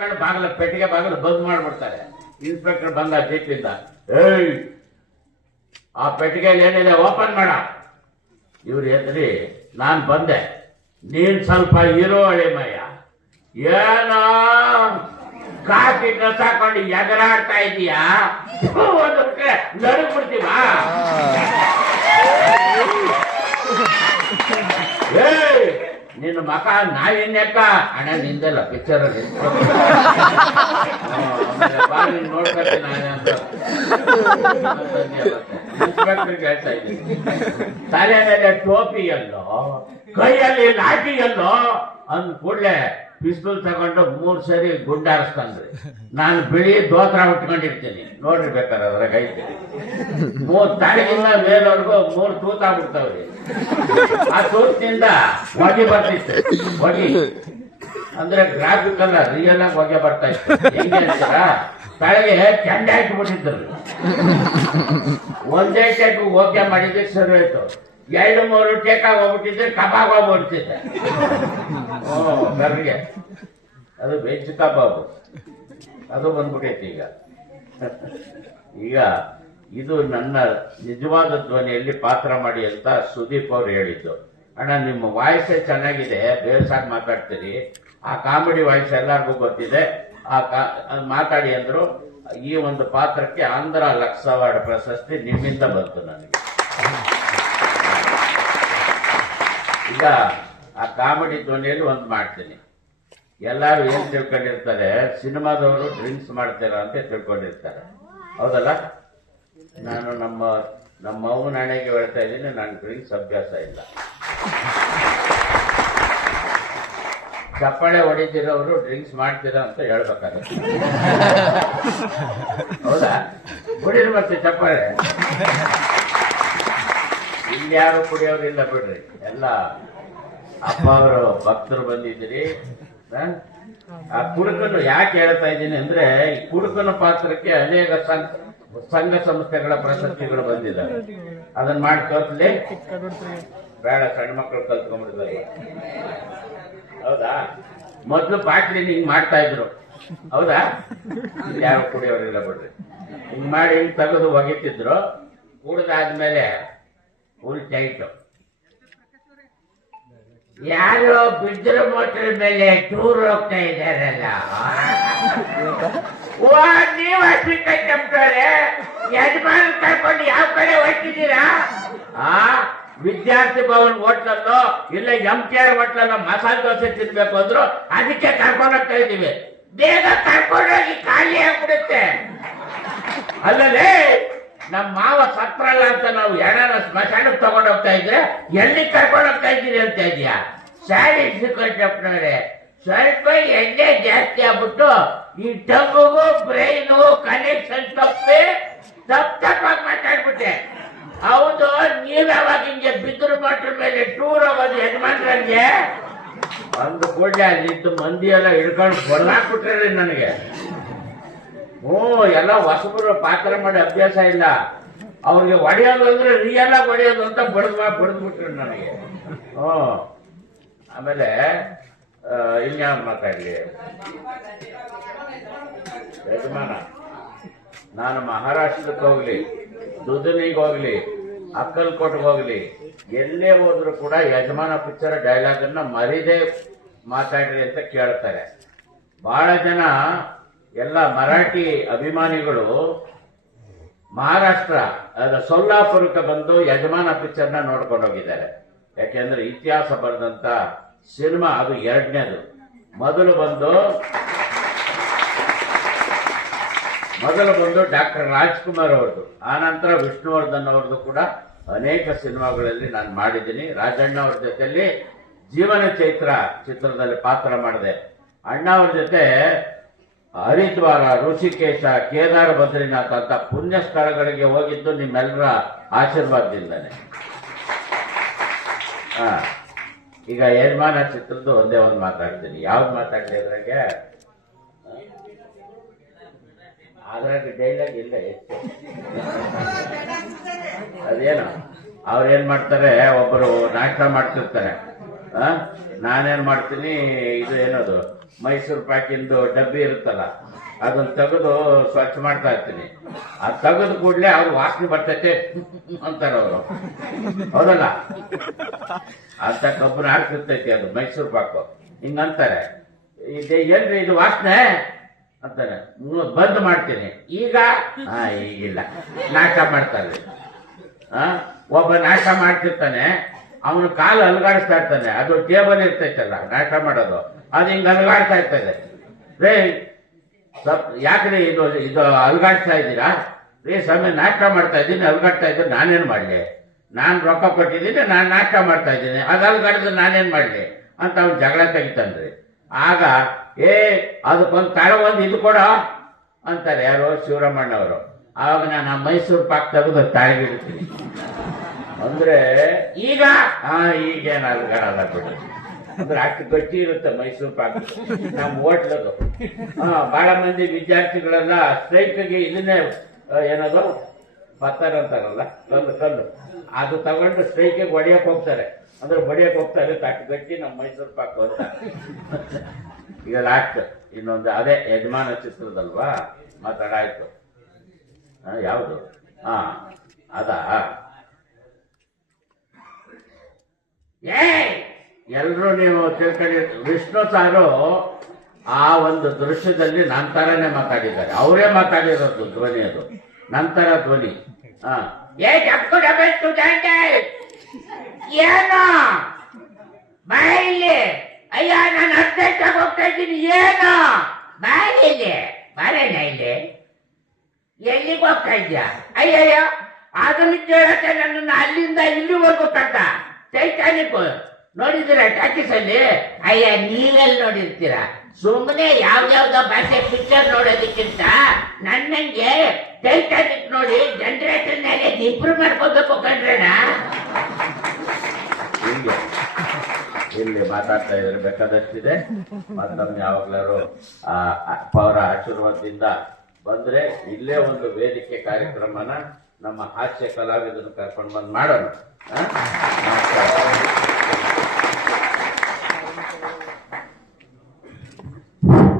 ಕಟ್ಕೊಂಡು ಬಾಗಿಲ ಪೆಟ್ಟಿಗೆ ಬಾಗಿಲು ಬಂದ್ ಮಾಡ್ಬಿಡ್ತಾರೆ. ಇನ್ಸ್ಪೆಕ್ಟರ್ ಬಂದ ಜೀಪಿಂದ, ಏಯ್ ಆ ಪೆಟ್ಟಿಗೆಯಲ್ಲಿ ಏನಿದೆ ಓಪನ್ ಮಾಡ. ಇವ್ರು ಎದ್ರಿ, ನಾನ್ ಬಂದೆ, ನೀನ್ ಸ್ವಲ್ಪ ಇರೋ ಅಳಿಮಯ್ಯ, ಏನೋ ಕಾಫಿ ಡ್ರೆಸ್ ಹಾಕೊಂಡು ಎಗರಾಡ್ತಾ ಇದೀಯಾ, ಒಂದು ನಡುಗ್ಬಿಡ್ತೀವ. ಏಯ್ ನಿನ್ನ ಮಕ ನಾವಿನ್ಯಾಕ ಅಣ್ಣ ನಿಂದೆಲ್ಲ ಪಿಕ್ಚರ್ ಅಲ್ಲಿ ನೋಡ್ಕೊಳ್ತೀನಿ ನಾನೇ ಅಂತ ಇನ್ಸ್ಪೆಕ್ಟರ್ಗೆ ಹೇಳ್ತಾ ಇದ್ದೀನಿ. ತಲೆ ಮೇಲೆ ಟೋಪಿಯಲ್ಲೋ ಕೈಯಲ್ಲಿ ಲಾಠಿಯಲ್ಲೋ ಅಂದ್ ಕೂಡ್ಲೆ ಪಿಸ್ತೂಲ್ ತಗೊಂಡು 3 ಸರಿ ಗುಂಡಾರಿಸ್ತಾನ್ರಿ. ನಾನು ಬಿಳಿ ದೋತ್ರ ಉಟ್ಕೊಂಡಿರ್ತೀನಿ ನೋಡ್ರಿ, ಬೇಕಾದ್ರೆ ಅದ್ರಾಗ ಐತೆ 3 ತಲೆಗಿಂತ ಮೇಲವರೆಗೂ 3 ತೂತಾಗ್ಬಿಡ್ತಾವ್ರಿ. ಆ ತೂತಿನಿಂದ ಹೊಗೆ ಬರ್ತಿತ್ತು. ಹೊಗೆ ಅಂದ್ರೆ ಗ್ರಾಫಿಕ್ ಅಲ್ಲ, ರಿಯಲ್ ಆಗಿ ಹೊಗೆ ಬರ್ತಾ ಇತ್ತು. ಹೆಂಗೆ ಅಂತಾರ, ತಲೆಗೆ ಕೆಂಡ ಹಾಕಿಬಿಟ್ಟಿದ್ರು. ಒಂದೇ ಟೇಕ್ ಓಕೆ ಮಾಡಿದ್ರೆ ಸರಿ ಹೋಯ್ತು. 2-3 ಟೇಕ್ ಹೋಗ್ಬಿಟ್ಟಿದ್ರೆ ಕಬಾಬ್ ಹೋಗ್ಬಿಡ್ತಿದ್ದೆ. ಕರ್ಗೆ ಅದು ವೆಜ್ ಕಬಾಬು, ಅದು ಬಂದ್ಬಿಟ್ಟೈತಿ ಈಗ. ಈಗ ಇದು ನನ್ನ ನಿಜವಾದ ಧ್ವನಿಯಲ್ಲಿ ಪಾತ್ರ ಮಾಡಿ ಅಂತ ಸುದೀಪ್ ಅವ್ರು ಹೇಳಿದ್ದು. ಅಣ್ಣ ನಿಮ್ಮ ವಾಯ್ಸೇ ಚೆನ್ನಾಗಿದೆ, ಬೇಸಾಗಿ ಮಾತಾಡ್ತೀರಿ, ಆ ಕಾಮಿಡಿ ವಾಯ್ಸ್ ಎಲ್ಲರಿಗೂ ಗೊತ್ತಿದೆ, ಮಾತಾಡಿ ಅಂದ್ರು. ಈ ಒಂದು ಪಾತ್ರಕ್ಕೆ ಆಂಧ್ರ ಲಕ್ಸ್ ಅವಾರ್ಡ್ ಪ್ರಶಸ್ತಿ ನಿಮ್ಮಿಂದ ಬಂತು ನನಗೆ. ಈಗ ಆ ಕಾಮಿಡಿ ಧ್ವನಿಯಲ್ಲಿ ಒಂದು ಮಾಡ್ತೀನಿ. ಎಲ್ಲಾರು ಏನ್ ತಿಳ್ಕೊಂಡಿರ್ತಾರೆ, ಸಿನಿಮಾದವರು ಡ್ರಿಂಕ್ಸ್ ಮಾಡ್ತಾರ ಅಂತ ತಿಳ್ಕೊಂಡಿರ್ತಾರೆ, ಹೌದಲ್ಲ? ನಾನು ನಮ್ಮ ಅವ್ವನ ಹಣೆಗೆ ಹೇಳ್ತಾ ಇದ್ದೀನಿ, ನಾನು ಡ್ರಿಂಕ್ಸ್ ಅಭ್ಯಾಸ ಇಲ್ಲ. ಚಪ್ಪಾಳೆ ಹೊಡಿತಿರೋರು ಡ್ರಿಂಕ್ಸ್ ಮಾಡ್ತೀರಾ ಅಂತ ಹೇಳ್ಬೇಕಾಗುತ್ತೆ, ಹೌದಾ? ಹೊಡಿರಿ ಮತ್ತೆ ಚಪ್ಪಾಳೆ. ಇಲ್ಯಾರು ಕುಡಿಯೋರಿಲ್ಲ ಬಿಡ್ರಿ, ಎಲ್ಲ ಅಪ್ಪ ಅವರು ಭಕ್ತರು ಬಂದಿದ್ದೀರಿ. ಆ ಕುಡುಕನ್ನು ಯಾಕೆ ಹೇಳ್ತಾ ಇದ್ದೀನಿ ಅಂದ್ರೆ, ಈ ಕುಡುಕನ ಪಾತ್ರಕ್ಕೆ ಅನೇಕ ಸಂಘ ಸಂಸ್ಥೆಗಳ ಪ್ರಶಸ್ತಿಗಳು ಬಂದಿದ್ದಾವೆ. ಅದನ್ನ ಮಾಡಿ ತೋರಿಸಲಿ ಬೇಡ, ಸಣ್ಣ ಮಕ್ಕಳು ಕಲ್ತ್ಕೊಂಡ್ಬಿಡ್ತಾರೆ, ಹೌದಾ? ಮೊದ್ಲು ಬಾಟ್ಲಿ ಹಿಂಗ್ ಮಾಡ್ತಾ ಇದ್ರು, ಹೌದಾ? ಯಾರು ಕುಡಿಯೋರಿಲ್ಲ ಬಿಡ್ರಿ. ಹಿಂಗ್ ಮಾಡಿ ಹಿಂಗ್ ತೆಗೆದು ಒಗಿತಿದ್ರು. ಕುಡ್ದಾದ್ಮೇಲೆ ಫುಲ್ ಟೈಟ್. ಯಾರೋ ಬಿದ್ರ ಮೋಟರ್ ಮೇಲೆ ಟೂರ್ ಹೋಗ್ತಾ ಇದ್ದಾರಲ್ಲ, ನೀವ್ ಹಸ್ಬಿಟ್ಟರೆ ಯಜಮಾನ ಕರ್ಕೊಂಡು ಯಾವ ಕಡೆ ಹೋಗ್ತಿದ್ದೀರಾ? ವಿದ್ಯಾರ್ಥಿ ಭವನ್ ಹೋಟ್ಲಲ್ಲೋ ಇಲ್ಲ MKR ಹೋಟ್ಲಲ್ಲೋ ಮಸಾಲೆ ದೋಸೆ ತಿನ್ಬೇಕು ಅಂದ್ರು, ಅದಕ್ಕೆ ಕರ್ಕೊಂಡು ಹೋಗ್ತಾ ಇದೀವಿ. ಬೇಗ ಕರ್ಕೊಂಡೋಗಿ ಖಾಲಿ ಆಗ್ಬಿಡುತ್ತೆ. ಅಲ್ಲಲೇ ನಮ್ಮ ಮಾವ ಸತ್ರಲ್ಲ ಅಂತ ನಾವು ಎಣ್ಣನ ಸ್ಮಶಾನಕ್ಕೆ ತಗೊಂಡು ಹೋಗ್ತಾ ಇದ್ರೆ ಎಲ್ಲಿ ಕರ್ಕೊಂಡು ಹೋಗ್ತಾ ಇದ್ದೀರಿ ಅಂತ ಇದೆಯಾ? ಸ್ಯಾರಿ ಸಿಕ್ಕಪ್ಪನವ್ರೆ, ಸ್ವಲ್ಪ ಎಣ್ಣೆ ಜಾಸ್ತಿ ಆಗ್ಬಿಟ್ಟು ಈ ಟಂಗಿಗೂ ಬ್ರೈನು ಕನೆಕ್ಷನ್ ತಪ್ಪಾಗಿ ಮಾತಾಡ್ಬಿಟ್ಟೆ. ಹೌದು, ನೀವ್ ಯಾವಾಗ ಹಿಂಗೆ ಬಿದ್ರು ಮಟ್ರ ಮೇಲೆ ಟೂರ್ ಹೋಗೋದು ಯಜಮಾನ್ರಂಗೆ ಒಂದು ಕೂಡಲೇ ಅಲ್ಲಿದ್ದು ಮಂದಿ ಎಲ್ಲ ಹಿಡ್ಕೊಂಡು ಹೊರಹಾಕ್ಬಿಟ್ರಿ ನನಗೆ. ಎಲ್ಲ ಹೊಸಬರು ಪಾತ್ರ ಮಾಡಿ ಅಭ್ಯಾಸ ಇಲ್ಲ, ಅವ್ರಿಗೆ ಹೊಡೆಯೋದು ಅಂದ್ರೆ ರಿಯಲ್ ಆಗಿ ಹೊಡೆಯೋದು ಅಂತ ಬಡಿದ್ಬಿಟ್ರು ನನಗೆ. ಆಮೇಲೆ ಇನ್ಯಾವ ಮಾತಾಡ್ಲಿ ಯಜಮಾನ, ನಾನು ಮಹಾರಾಷ್ಟ್ರಕ್ಕೆ ಹೋಗ್ಲಿ, ದುಧನಿಗೆ ಹೋಗ್ಲಿ, ಅಕ್ಕಲ್ಕೋಟ್ಗೆ ಹೋಗ್ಲಿ, ಎಲ್ಲೇ ಹೋದ್ರು ಕೂಡ ಯಜಮಾನ ಪಿಕ್ಚರ್ ಡೈಲಾಗ್ ಅನ್ನ ಮರಿದೇ ಮಾತಾಡ್ರಿ ಅಂತ ಕೇಳ್ತಾರೆ. ಬಹಳ ಜನ ಎಲ್ಲ ಮರಾಠಿ ಅಭಿಮಾನಿಗಳು ಮಹಾರಾಷ್ಟ್ರ ಸೊಲ್ಲಾಪುರಕ್ಕೆ ಬಂದು ಯಜಮಾನ ಪಿಕ್ಚರ್ನ ನೋಡ್ಕೊಂಡು ಹೋಗಿದ್ದಾರೆ. ಯಾಕೆಂದ್ರೆ ಇತಿಹಾಸ ಬರೆದಂತ ಸಿನಿಮಾ ಅದು ಎರಡನೇದು. ಮೊದಲು ಬಂದು ಡಾಕ್ಟರ್ ರಾಜ್ಕುಮಾರ್ ಅವ್ರದ್ದು, ಆನಂತರ ವಿಷ್ಣುವರ್ಧನ್ ಅವ್ರದ್ದು ಕೂಡ ಅನೇಕ ಸಿನಿಮಾಗಳಲ್ಲಿ ನಾನು ಮಾಡಿದ್ದೀನಿ. ರಾಜಣ್ಣ ಅವ್ರ ಜೊತೆಯಲ್ಲಿ ಜೀವನ ಚೈತ್ರ ಚಿತ್ರದಲ್ಲಿ ಪಾತ್ರ ಮಾಡಿದೆ. ಅಣ್ಣ ಅವ್ರ ಜೊತೆ ಹರಿದ್ವಾರ, ಋಷಿಕೇಶ, ಕೇದಾರ, ಬದ್ರಿನಾಥ್ ಅಂತ ಪುಣ್ಯ ಸ್ಥಳಗಳಿಗೆ ಹೋಗಿದ್ದು ನಿಮ್ಮೆಲ್ಲರ ಆಶೀರ್ವಾದದಿಂದಾನೆ. ಈಗ ಯಜಮಾನ ಚಿತ್ರದ್ದು ಒಂದೇ ಒಂದು ಮಾತಾಡ್ತೀನಿ. ಯಾವ್ದು ಮಾತಾಡ್ಲಿ ಅದ್ರಾಗ ಡೈಲಾಗ್ ಇಲ್ಲ ಹೆಚ್ಚು. ಅದೇನು ಅವ್ರೇನ್ ಮಾಡ್ತಾರೆ, ಒಬ್ಬರು ನಾಟಕ ಮಾಡ್ತಿರ್ತಾರೆ, ನಾನೇನ್ ಮಾಡ್ತೀನಿ, ಇದು ಏನದು ಮೈಸೂರು ಪಾಕಿಂದು ಡಬ್ಬಿ ಇರುತ್ತಲ್ಲ ಅದನ್ನ ತೆಗೆದು ಸ್ವಚ್ಛ ಮಾಡ್ತಾ ಇರ್ತೀನಿ. ಅದು ತೆಗೆದು ಕೂಡಲೇ ಅವ್ರು ವಾಸನೆ ಬರ್ತೈತೆ ಅಂತಾರ ಅವರು. ಹೌದಲ್ಲ, ಅಂತ ಕಬ್ಬನ ಹಾಕ್ತಿರ್ತೈತಿ ಅದು ಮೈಸೂರು ಪಾಕು. ಹಿಂಗಂತಾರೆ, ಏನ್ರಿ ಇದು ವಾಸನೆ ಅಂತಾನೆ. ಬಂದ್ ಮಾಡ್ತೀನಿ. ಈಗ ಈಗಿಲ್ಲ, ನಾಟ ಮಾಡ್ತಾರೆ. ಒಬ್ಬ ನಾಟ ಮಾಡ್ತಿರ್ತಾನೆ, ಅವನು ಕಾಲು ಅಲುಗಾಡಿಸ್ತಾ ಇರ್ತಾನೆ. ಅದು ಟೇಬಲ್ ಇರ್ತೈತಲ್ಲ ನಾಟ ಮಾಡೋದು, ಅದು ಹಿಂಗ ಅಲುಗಾಡ್ತಾ ಇರ್ತದೆ. ರೇ ಯಾಕ್ರಿ ಇದು ಇದು ಅಲುಗಾಡ್ತಾ ಇದ್ದೀರಾ? ರೇ ಸಮಯ ನಾಟ ಮಾಡ್ತಾ ಇದ್ದೀನಿ, ಅಲುಗಾಡ್ತಾ ಇದ್ದೀನಿ, ನಾನೇನ್ ಮಾಡ್ಲಿ? ನಾನ್ ರೊಕ್ಕ ಕೊಟ್ಟಿದ್ದೀನಿ, ನಾನ್ ನಾಟ ಮಾಡ್ತಾ ಇದ್ದೀನಿ, ಅದು ಅಲುಗಾಡಿದ್ರೆ ನಾನೇನ್ ಮಾಡ್ಲಿ ಅಂತ ಅವ್ನು ಜಗಳ ತೆಗಿತಾನ್ರಿ. ಆಗ ಅದಕ್ಕೊಂದು ತಳ ಒಂದು ಇದು ಕೊಡ ಅಂತಾರೆ ಯಾರು, ಶಿವರಾಮಣ್ಣವರು. ಆವಾಗ ನಾನು ಮೈಸೂರು ಪಾಕ್ ತೆಗೆದು ತಾಳಿಗಿಡ್ತೀನಿ. ಅಂದ್ರೆ ಈಗ ಈಗೇನಾದ್ರು ಕಾಣಲ್ಲ ಬಿಡು, ಅಂದ್ರೆ ಅಷ್ಟು ಗಟ್ಟಿ ಇರುತ್ತೆ ಮೈಸೂರು ಪಾಕ್ ನಮ್ಮ ಹೋಟ್ಲದು. ಬಹಳ ಮಂದಿ ವಿದ್ಯಾರ್ಥಿಗಳೆಲ್ಲ ಸ್ಟ್ರೈಕ್ಗೆ ಇದನ್ನೇ ಏನದು ಪತ್ತರ ಅಂತಾರಲ್ಲ, ಕಲ್ಲು ಅದು ತಗೊಂಡು ಸ್ಟ್ರೈಕ್ಗೆ ಹೊಡಿಯಕ್ ಹೋಗ್ತಾರೆ. ಅಂದ್ರೆ ಹೊಡಿಯಕ್ ಹೋಗ್ತಾರೆ, ಅಷ್ಟು ಗಟ್ಟಿ ನಮ್ಮ ಮೈಸೂರು ಪಾಕ್ ಅಂತ. ಈಗ ಲಾಸ್ಟ್ ಇನ್ನೊಂದು ಅದೇ ಯಜಮಾನ ಚಿತ್ರದಲ್ವಾ ಮಾತಾಡಾಯ್ತು. ಯಾವುದು? ಅದಾ ಎಲ್ರು ನೀವು ತಿಳ್ಕೊಂಡು, ವಿಷ್ಣು ಸಾರು ಆ ಒಂದು ದೃಶ್ಯದಲ್ಲಿ ನಂತರನೇ ಮಾತಾಡಿದ್ದಾರೆ. ಅವರೇ ಮಾತಾಡಿರೋದು ಧ್ವನಿ, ಅದು ನಂತರ ಧ್ವನಿ. ಏನೋ ಬಾಯಿಲಿ, ಅಯ್ಯ ನಾನು ಅರ್ಜೆಂಟಾಗಿ ಹೋಗ್ತಾ ಇದ್ದೀನಿ, ಏನೋ ಬಾಯಿಲಿ ಬರೋಣ, ಇಲ್ಲಿ ಎಲ್ಲಿಗೆ ಹೋಗ್ತಾ ಇದ್ಯಾ? ಅಯ್ಯಯ್ಯ ಅದನ್ನ ಕೇಳತ್ತೆ ನನ್ನನ್ನು ಅಲ್ಲಿಂದ ಇಲ್ಲಿವರೆಗೂ ಕಟ್ಟ. ಟೈಟಾನಿಕ್ ನೋಡಿದ್ದೀರಾ ಟಾಕೀಸ್ ಅಲ್ಲಿ? ಅಯ್ಯ ನೀವೆಲ್ಲಿ ನೋಡಿರ್ತೀರಾ? ಸುಮ್ಮನೆ ಯಾವ್ಯಾವ್ದೋ ಭಾಷೆ ಪಿಕ್ಚರ್ ನೋಡೋದಕ್ಕಿಂತ ನನ್ನಂಗೆ ಟೈಟಾನಿಕ್ ನೋಡಿ ಜನರೇಟರ್ ಮೇಲೆ ಇಂಪ್ರೂವ್ ಮಾಡ್ಕೋಬೇಕು ಕಂಡ್ರಣ. ಇಲ್ಲಿ ಮಾತಾಡ್ತಾ ಇದ್ರೆ ಬೇಕಾದಷ್ಟಿದೆ. ಮತ್ತೊಮ್ಮೆ ಯಾವಾಗ್ಲಾರು ಅವರ ಆಶೀರ್ವಾದದಿಂದ ಬಂದ್ರೆ ಇಲ್ಲೇ ಒಂದು ವೇದಿಕೆ ಕಾರ್ಯಕ್ರಮನ ನಮ್ಮ ಹಾಸ್ಯ ಕಲಾವಿದನ್ನು ಕರ್ಕೊಂಡು ಬಂದು ಮಾಡೋಣ.